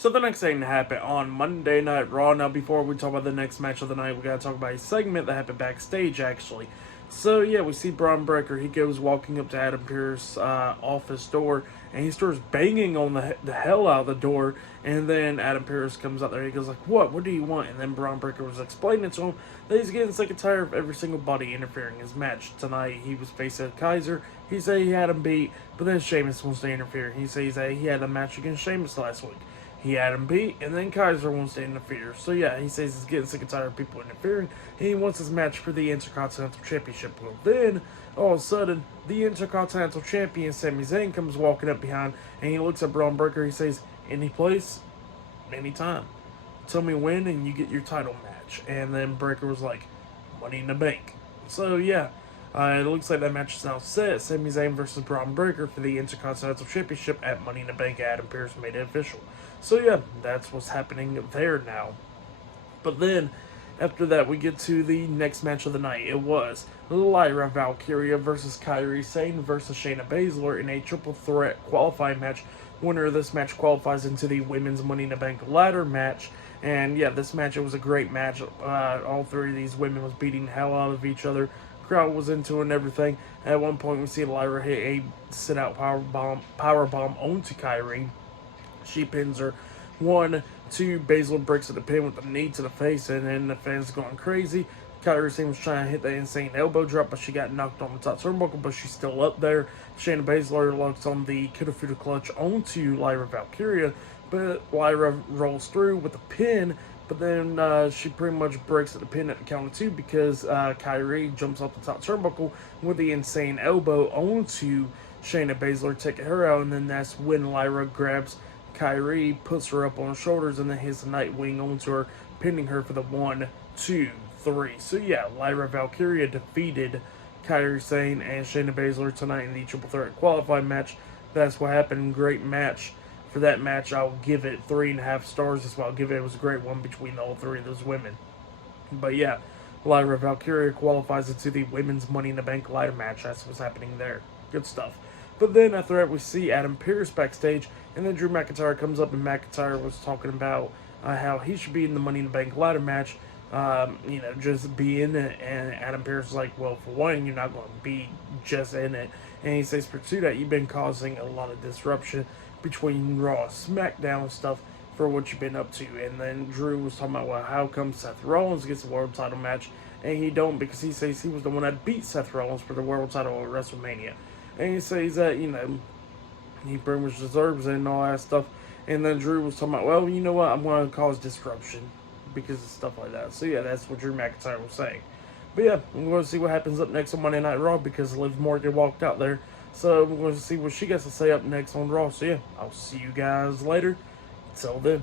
So the next thing to happen on Monday Night Raw. Now, before we talk about the next match of the night, we gotta talk about a segment that happened backstage, actually. So yeah, we see Braun Breaker. He goes walking up to Adam Pearce's office door, and he starts banging on the hell out of the door. And then Adam Pearce comes out there. He goes like, "What? What do you want?" And then Braun Breaker was explaining to him that he's getting sick and tired of every single body interfering in his match. Tonight he was facing Kaiser. He said he had him beat, but then Sheamus wants to interfere. He says that he had a match against Sheamus last week. He had him beat, and then Kaiser wants to interfere. So yeah, he says he's getting sick and tired of people interfering, and he wants his match for the Intercontinental Championship. Well, then, all of a sudden, the Intercontinental Champion, Sami Zayn, comes walking up behind, and he looks at Braun Breaker. He says, "Any place, anytime. Tell me when, and you get your title match." And then Breaker was like, "Money in the Bank." So yeah, it looks like that match is now set. Sami Zayn versus Braun Breaker for the Intercontinental Championship at Money in the Bank. Adam Pearce made it official. So yeah, that's what's happening there now. But then, after that, we get to the next match of the night. It was Lyra Valkyria versus Kairi Sane versus Shayna Baszler in a triple threat qualifying match. Winner of this match qualifies into the Women's Money in the Bank ladder match. And yeah, this match, it was a great match. All three of these women was beating the hell out of each other. Crowd was into it and everything. At one point, we see Lyra hit a sit-out power bomb onto Kairi. She pins her. 1, 2, Baszler breaks at the pin with the knee to the face, and then the fans going crazy. Kairi Sane was trying to hit that insane elbow drop, but she got knocked on the top turnbuckle, but she's still up there. Shayna Baszler locks on the Kudafuna clutch onto Lyra Valkyria, but Lyra rolls through with a pin, but then she pretty much breaks at the pin at the count of 2 because Kairi jumps off the top turnbuckle with the insane elbow onto Shayna Baszler, taking her out, and then that's when Lyra grabs Kairi, puts her up on her shoulders, and then hits the Nightwing onto her, pinning her for the 1, 2, 3. So yeah, Lyra Valkyria defeated Kairi Sane and Shayna Baszler tonight in the triple threat qualifying match. That's what happened. Great match. For that match, I'll give it 3.5 stars. That's what I'll give it. It was a great one between all three of those women. But yeah, Lyra Valkyria qualifies into the Women's Money in the Bank ladder match. That's what's happening there. Good stuff. But then after that, we see Adam Pearce backstage, and then Drew McIntyre comes up, and McIntyre was talking about how he should be in the Money in the Bank ladder match, just be in it. And Adam Pearce is like, "Well, for one, you're not going to be just in it." And he says, "For two, that you've been causing a lot of disruption between Raw and SmackDown and stuff for what you've been up to." And then Drew was talking about, well, how come Seth Rollins gets a world title match and he don't, because he says he was the one that beat Seth Rollins for the world title at WrestleMania. And he says that, he pretty much deserves it and all that stuff. And then Drew was talking about, well, you know what, I'm going to cause disruption because of stuff like that. So yeah, that's what Drew McIntyre was saying. But yeah, we're going to see what happens up next on Monday Night Raw because Liv Morgan walked out there. So we're going to see what she gets to say up next on Raw. So yeah, I'll see you guys later. Until then.